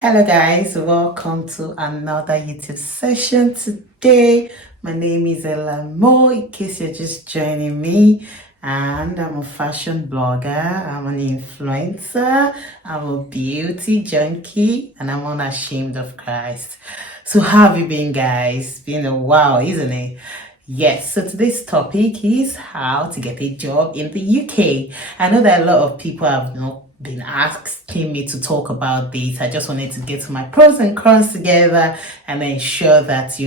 Hello guys, welcome to another YouTube session today. My name is Ella Mo, in case you're just joining me, and I'm a fashion blogger, I'm an influencer, I'm a beauty junkie, and I'm unashamed of Christ. So how have you been, guys? It's been a while, isn't it? Yes, so today's topic is how to get a job in the UK. I know that a lot of people have not been asking me to talk about this. I just wanted to get my pros and cons together and ensure that,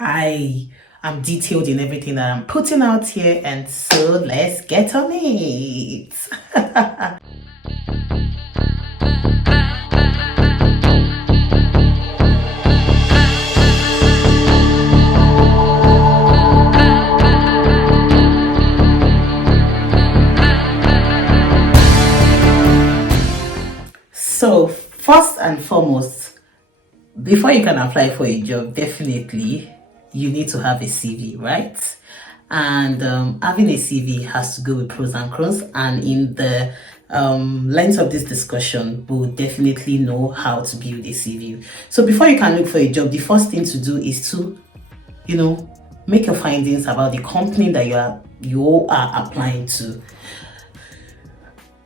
I am detailed in everything that I'm putting out here. And so let's get on it. So, first and foremost, before you can apply for a job, definitely you need to have a CV, right? And having a CV has to go with pros and cons. And in the length of this discussion, we'll definitely know how to build a CV. So before you can look for a job, the first thing to do is to, make your findings about the company that you are applying to.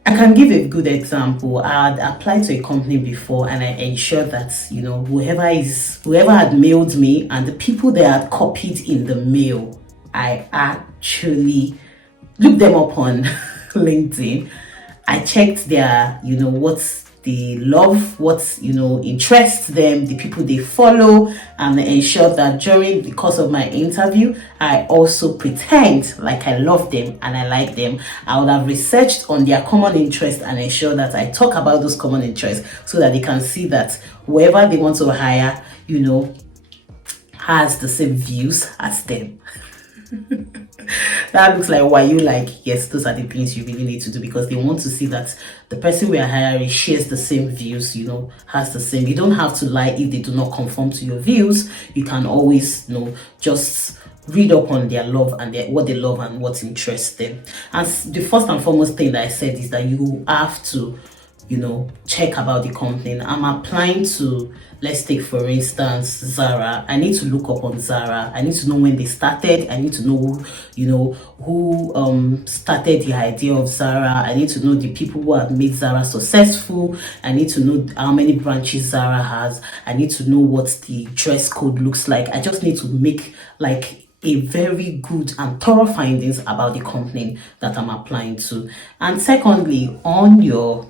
I can give a good example. I had applied to a company before and I ensured that, whoever had mailed me and the people they had copied in the mail, I actually looked them up on LinkedIn. I checked their, what they love, what, interests them, the people they follow, and ensure that during the course of my interview, I also pretend like I love them and I like them. I would have researched on their common interests and ensure that I talk about those common interests so that they can see that whoever they want to hire, has the same views as them. That looks like why you like, yes, those are the things you really need to do, because they want to see that the person we are hiring shares the same views, has the same. You don't have to lie if they do not conform to your views. You can always, just read up on their love and what they love and what interests them. And the first and foremost thing that I said is that you have to, check about the company. I'm applying to, let's take for instance Zara. I need to look up on Zara. I need to know when they started. I need to know who started the idea of Zara. I need to know the people who have made Zara successful. I need to know how many branches Zara has. I need to know what the dress code looks like. I just need to make like a very good and thorough findings about the company that I'm applying to. And secondly, on your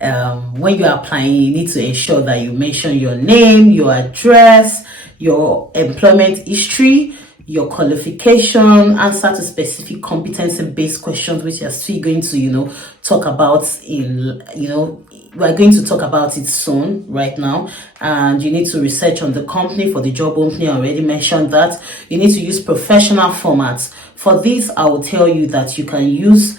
when you're applying, you need to ensure that you mention your name, your address, your employment history, your qualification, answer to specific competency-based questions, which you're still going to, talk about we're going to talk about it soon, right now. And you need to research on the company for the job opening. I already mentioned that. You need to use professional formats. For this, I will tell you that you can use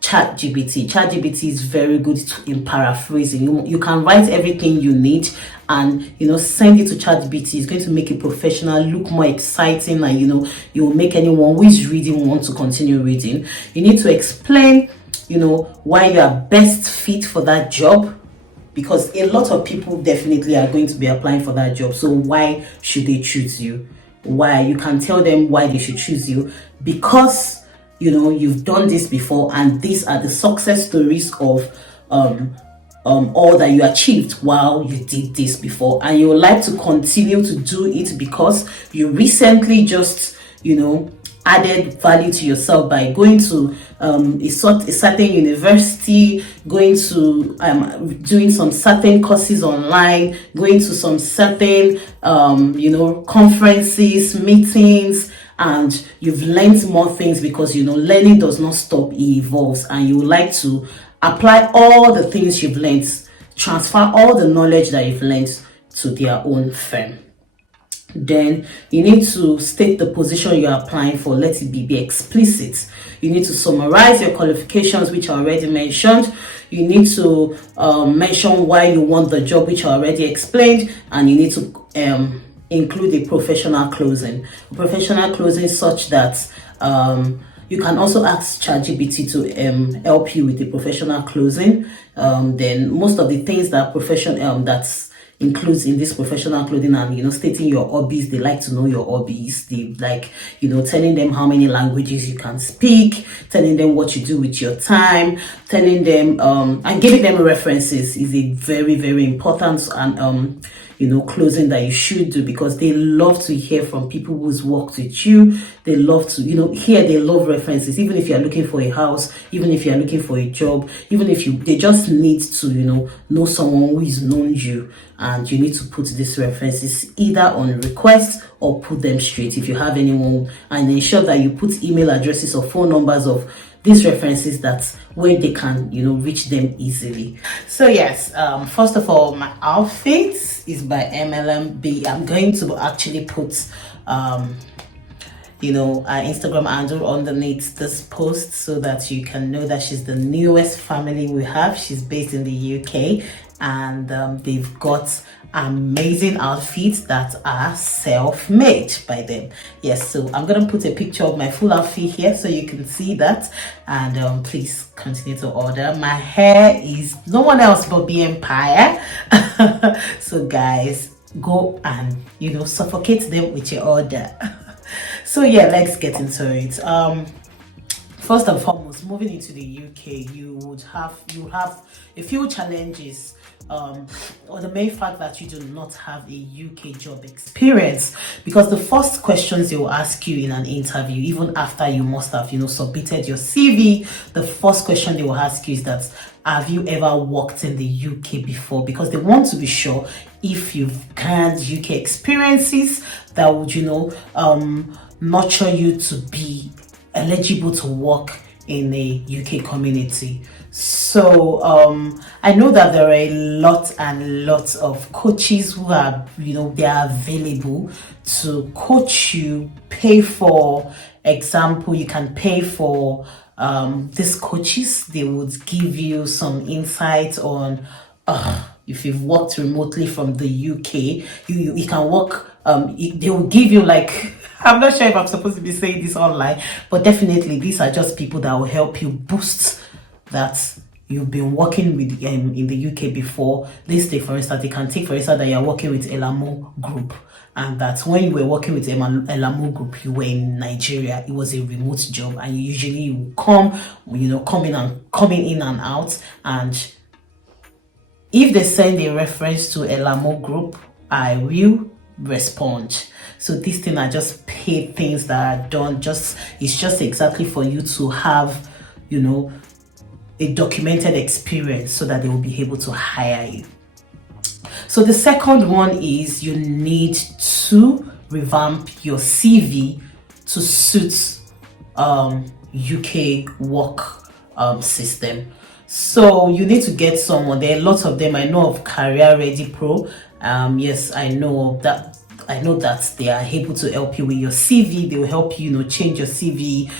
ChatGPT. ChatGPT is very good in paraphrasing. You can write everything you need and send it to ChatGPT. It's going to make a professional look more exciting, and you will make anyone who is reading want to continue reading. You need to explain why you are best fit for that job, because a lot of people definitely are going to be applying for that job. So why should they choose you? Why? You can tell them why they should choose you, because you've done this before and these are the success stories of all that you achieved while you did this before, and you would like to continue to do it because you recently just added value to yourself by going to a certain university, going to doing some certain courses online, going to some certain conferences, meetings, and you've learned more things, because learning does not stop, it evolves, and you would like to apply all the things you've learned, transfer all the knowledge that you've learned to their own firm. Then you need to state the position you're applying for. Let it be explicit. You need to summarize your qualifications, which I already mentioned. You need to mention why you want the job, which I already explained, and you need to include a professional closing. Professional closing such that You can also ask ChatGPT to help you with the professional closing. Then most of the things that that's includes in this professional clothing, and stating your hobbies. They like to know your hobbies. They like telling them how many languages you can speak, telling them what you do with your time, telling them and giving them references is a very, very important and closing that you should do, because they love to hear from people who's worked with you. They love to hear. They love references, even if you're looking for a house, even if you're looking for a job, even if they just need to know someone who is known you, and you need to put these references either on request or put them straight if you have anyone, and ensure that you put email addresses or phone numbers of these references, that's where they can reach them easily. So yes, first of all, my outfit is by MLMB. I'm going to actually put our Instagram handle underneath this post, so that you can know that she's the newest family we have. She's based in the UK, and they've got amazing outfits that are self-made by them. Yes, so I'm gonna put a picture of my full outfit here so you can see that, and please continue to order. My hair is no one else but B Empire. So guys, go and suffocate them with your order. So yeah, let's get into it. First and foremost, moving into the UK, you would have a few challenges, or the main fact that you do not have a UK job experience, because the first questions they will ask you in an interview, even after you must have submitted your CV, the first question they will ask you is that, have you ever worked in the UK before? Because they want to be sure if you've had UK experiences that would nurture you to be eligible to work in a UK community. So I know that there are a lot and lots of coaches who are they are available to coach you. Pay for example, you can pay for these coaches. They would give you some insight on if you've worked remotely from the UK, you can work. They will give you, like, I'm not sure if I'm supposed to be saying this online, but definitely these are just people that will help you boost that you've been working with in the UK before. Let's take for instance, they can take for instance that you're working with Elamo Group, and that when you were working with Elamo Group, you were in Nigeria. It was a remote job, and you usually coming in and out. And if they send a reference to Elamo Group, I will respond. So these things are just paid things that are done. It's just exactly for you to have, a documented experience, so that they will be able to hire you. So the second one is you need to revamp your CV to suit UK work system. So you need to get someone. There are lots of them. I know of Career Ready Pro. Yes, I know of that. I know that they are able to help you with your CV. They will help you, change your CV.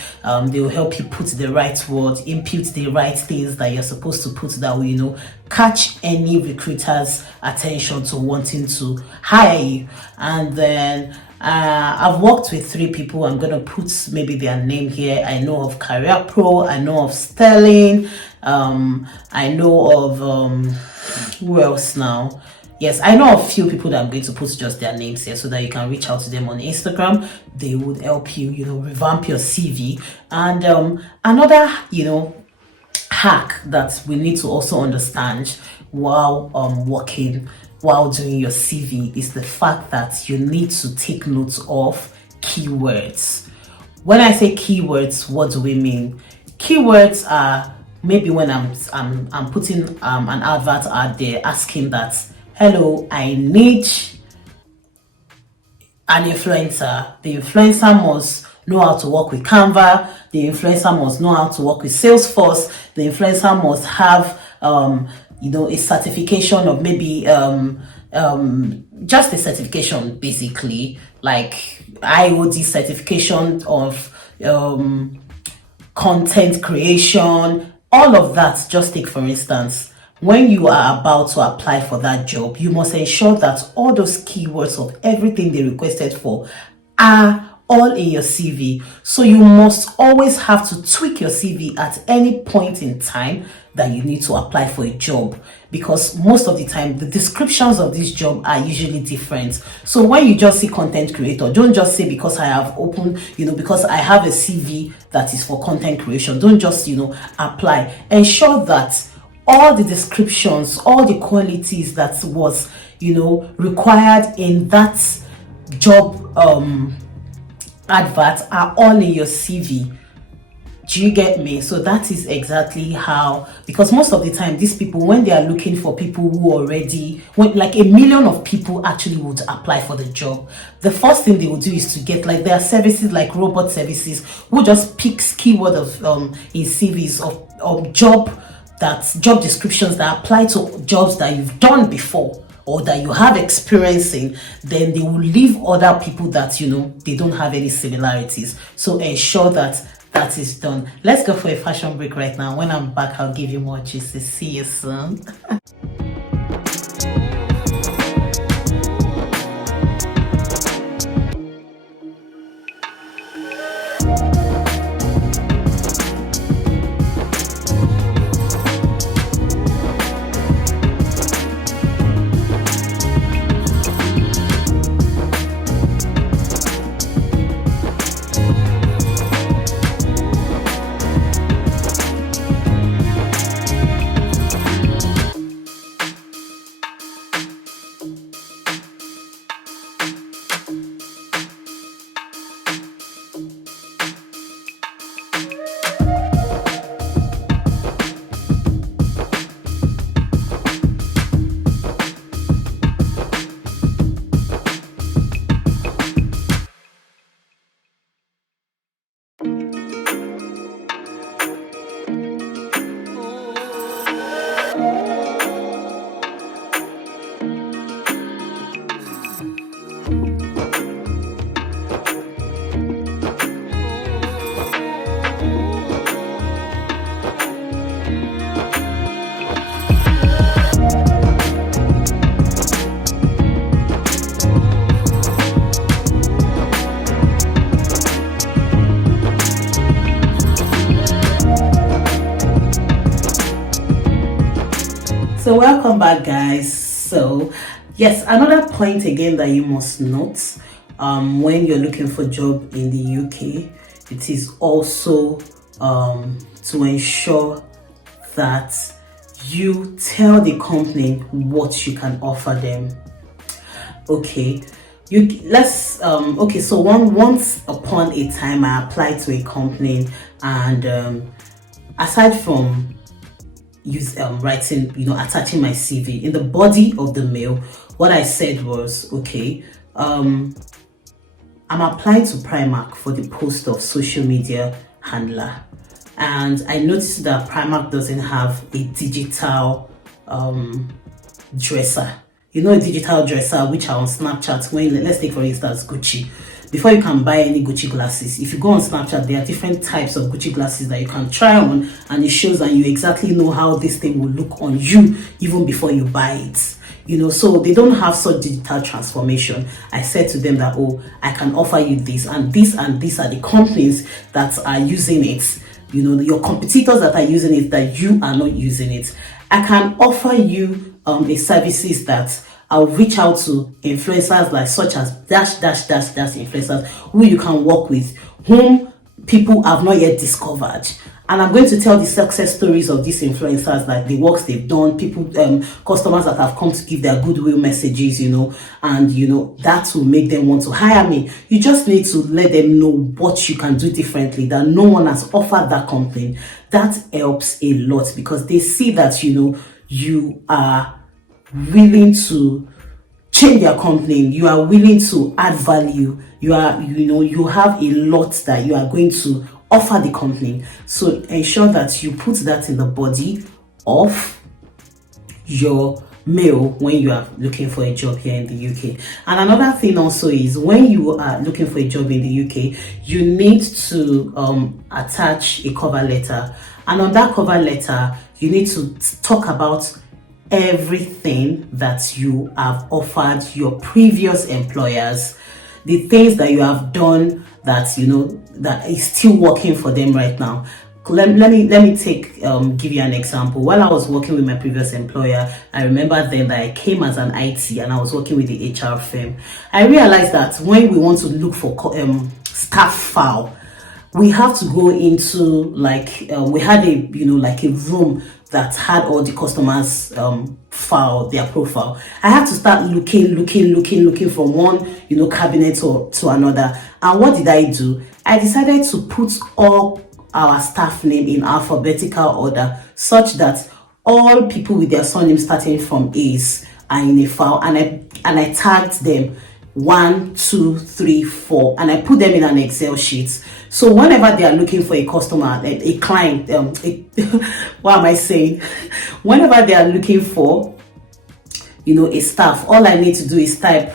They will help you put the right words, input the right things that you're supposed to put, that will, catch any recruiter's attention to wanting to hire you. And then I've worked with 3 people. I'm going to put maybe their name here. I know of Career Pro. I know of Sterling. I know of, who else now? Yes, I know a few people that I'm going to put just their names here, so that you can reach out to them on Instagram. They would help you, revamp your CV. And another, hack that we need to also understand while while doing your CV is the fact that you need to take notes of keywords. When I say keywords, what do we mean? Keywords are maybe when I'm putting an advert out there asking that, hello, I need an influencer. The influencer must know how to work with Canva. The influencer must know how to work with Salesforce. The influencer must have, a certification of maybe just a certification, basically, like IOD certification of content creation. All of that. Just take for instance, when you are about to apply for that job, you must ensure that all those keywords of everything they requested for are all in your CV. So you must always have to tweak your CV at any point in time that you need to apply for a job, because most of the time the descriptions of this job are usually different. So when you just see content creator, don't just say because I have opened, because I have a CV that is for content creation, don't just apply. Ensure that all the descriptions, all the qualities that was required in that job advert are all in your CV. Do you get me? So that is exactly how, because most of the time these people, when they are looking for people who already, when like a million of people actually would apply for the job, the first thing they will do is to get, like, there are services like robot services who just picks keyword of in CVs of job descriptions that apply to jobs that you've done before or that you have experience in. Then they will leave other people that they don't have any similarities. So ensure that that is done. Let's go for a fashion break right now. When I'm back, I'll give you more juices. See you soon. So welcome back, guys. So yes, another point again that you must note when you're looking for a job in the UK, it is also to ensure that you tell the company what you can offer them. Okay, so once upon a time I applied to a company, and aside from writing, attaching my CV, in the body of the mail, what I said was, okay, I'm applying to Primark for the post of social media handler, and I noticed that Primark doesn't have a digital dresser. A digital dresser which are on Snapchat. When, let's take for instance Gucci. Before you can buy any Gucci glasses, if you go on Snapchat, there are different types of Gucci glasses that you can try on, and it shows that you exactly know how this thing will look on you even before you buy it. So they don't have such digital transformation. I said to them that, oh, I can offer you this, and these are the companies that are using it. Your competitors that are using it, that you are not using it. I can offer you the services that I'll reach out to influencers like such as dash influencers who you can work with, whom people have not yet discovered. And I'm going to tell the success stories of these influencers, like the works they've done, people, customers that have come to give their goodwill messages, and that will make them want to hire me. You just need to let them know what you can do differently that no one has offered that company. That helps a lot, because they see that you are willing to change their company, you are willing to add value, you have a lot that you are going to offer the company. So ensure that you put that in the body of your mail when you are looking for a job here in the UK. And another thing also is, when you are looking for a job in the UK, you need to attach a cover letter, and on that cover letter you need to talk about everything that you have offered your previous employers, the things that you have done that that is still working for them right now. Let me give you an example. While I was working with my previous employer, I remember then that I came as an IT and I was working with the HR firm. I realized that when we want to look for staff file, we have to go into we had a like a room that had all the customers file, their profile. I had to start looking from one cabinet to another. And what did I do? I decided to put all our staff name in alphabetical order, such that all people with their surname starting from A's are in a file, and I tagged them 1, 2, 3, 4, and I put them in an Excel sheet. So whenever they are looking for a customer, a client, what am I saying? Whenever they are looking for, a staff, all I need to do is type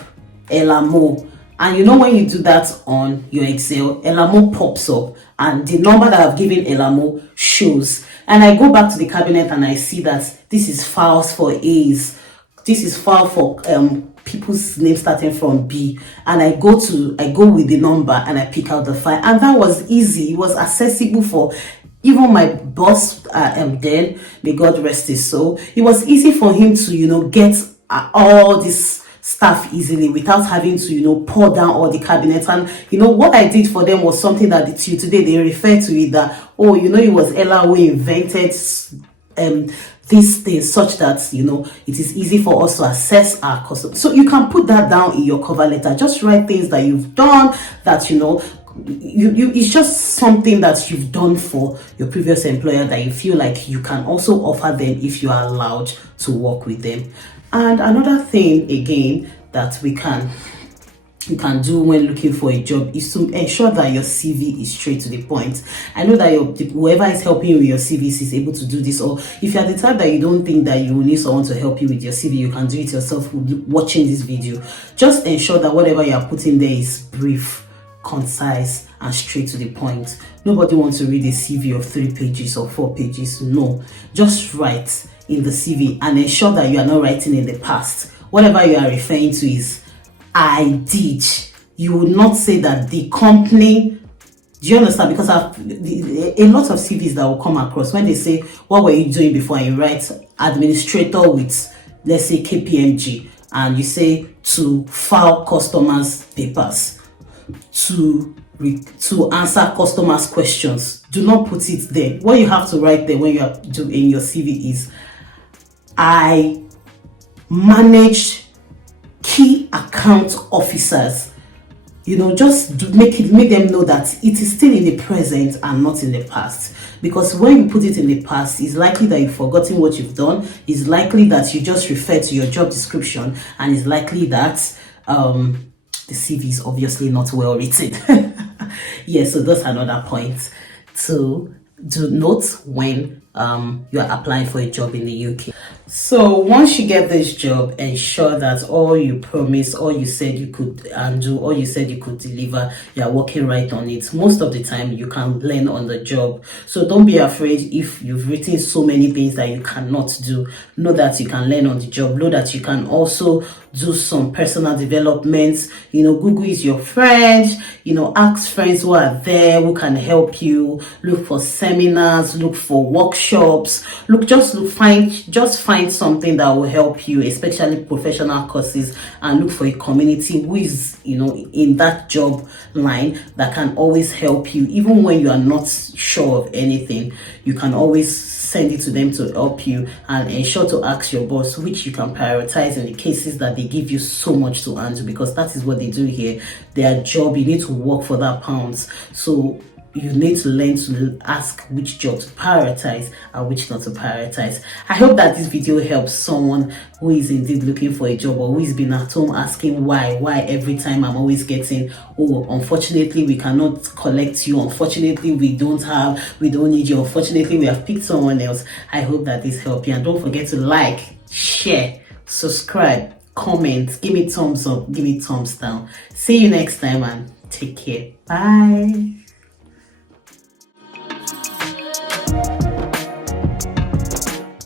Elamo. And when you do that on your Excel, Elamo pops up and the number that I've given Elamo shows. And I go back to the cabinet and I see that this is files for A's. This is file for people's name starting from B, and I go with the number and I pick out the file. And that was easy. It was accessible for even my boss then, may God rest his soul. It was easy for him to get all this stuff easily without having to pour down all the cabinets. And what I did for them was something that today they refer to it that, it was Ella who invented these things, such that it is easy for us to assess our customers. So you can put that down in your cover letter. Just write things that you've done, that it's just something that you've done for your previous employer that you feel like you can also offer them if you are allowed to work with them. And another thing again that you can do when looking for a job is to ensure that your CV is straight to the point. I know that whoever is helping you with your CVs is able to do this, or if you're the type that you don't think that you will need someone to help you with your CV, you can do it yourself watching this video. Just ensure that whatever you are putting there is brief, concise, and straight to the point. Nobody wants to read a CV of 3 pages or 4 pages. No, just write in the CV and ensure that you are not writing in the past. Whatever you are referring to is I did. You would not say that the company. Do you understand? Because a lot of CVs that will come across, when they say, what were you doing before, and you write administrator with, let's say, KPMG, and you say to file customers' papers, to answer customers' questions. Do not put it there. What you have to write there when you are doing your CV is, I manage key account officers. Just make them know that it is still in the present and not in the past. Because when you put it in the past, it's likely that you've forgotten what you've done. It's likely that you just refer to your job description, and it's likely that the CV is obviously not well written. Yeah, so that's another point to note when you are applying for a job in the UK. So once you get this job, ensure that all you promised, all you said you could do, all you said you could deliver, you are working right on it. Most of the time you can learn on the job. So don't be afraid if you've written so many things that you cannot do. Know that you can learn on the job. Know that you can also do some personal developments. Google is your friend. Ask friends who are there who can help you. Look for seminars, look for workshops. Find something that will help you, especially professional courses, and look for a community who is in that job line that can always help you. Even when you are not sure of anything, you can always send it to them to help you, and ensure to ask your boss, which you can prioritize in the cases that they give you so much to handle, because that is what they do here. Their job, you need to work for that pounds. So you need to learn to ask which job to prioritize and which not to prioritize. I hope that this video helps someone who is indeed looking for a job, or who has been at home asking why every time I'm always getting, oh, unfortunately we cannot collect you, unfortunately we don't need you, unfortunately we have picked someone else. I hope that this helped you, and don't forget to like, share, subscribe, comment, give me thumbs up, give me thumbs down. See you next time, and take care. Bye.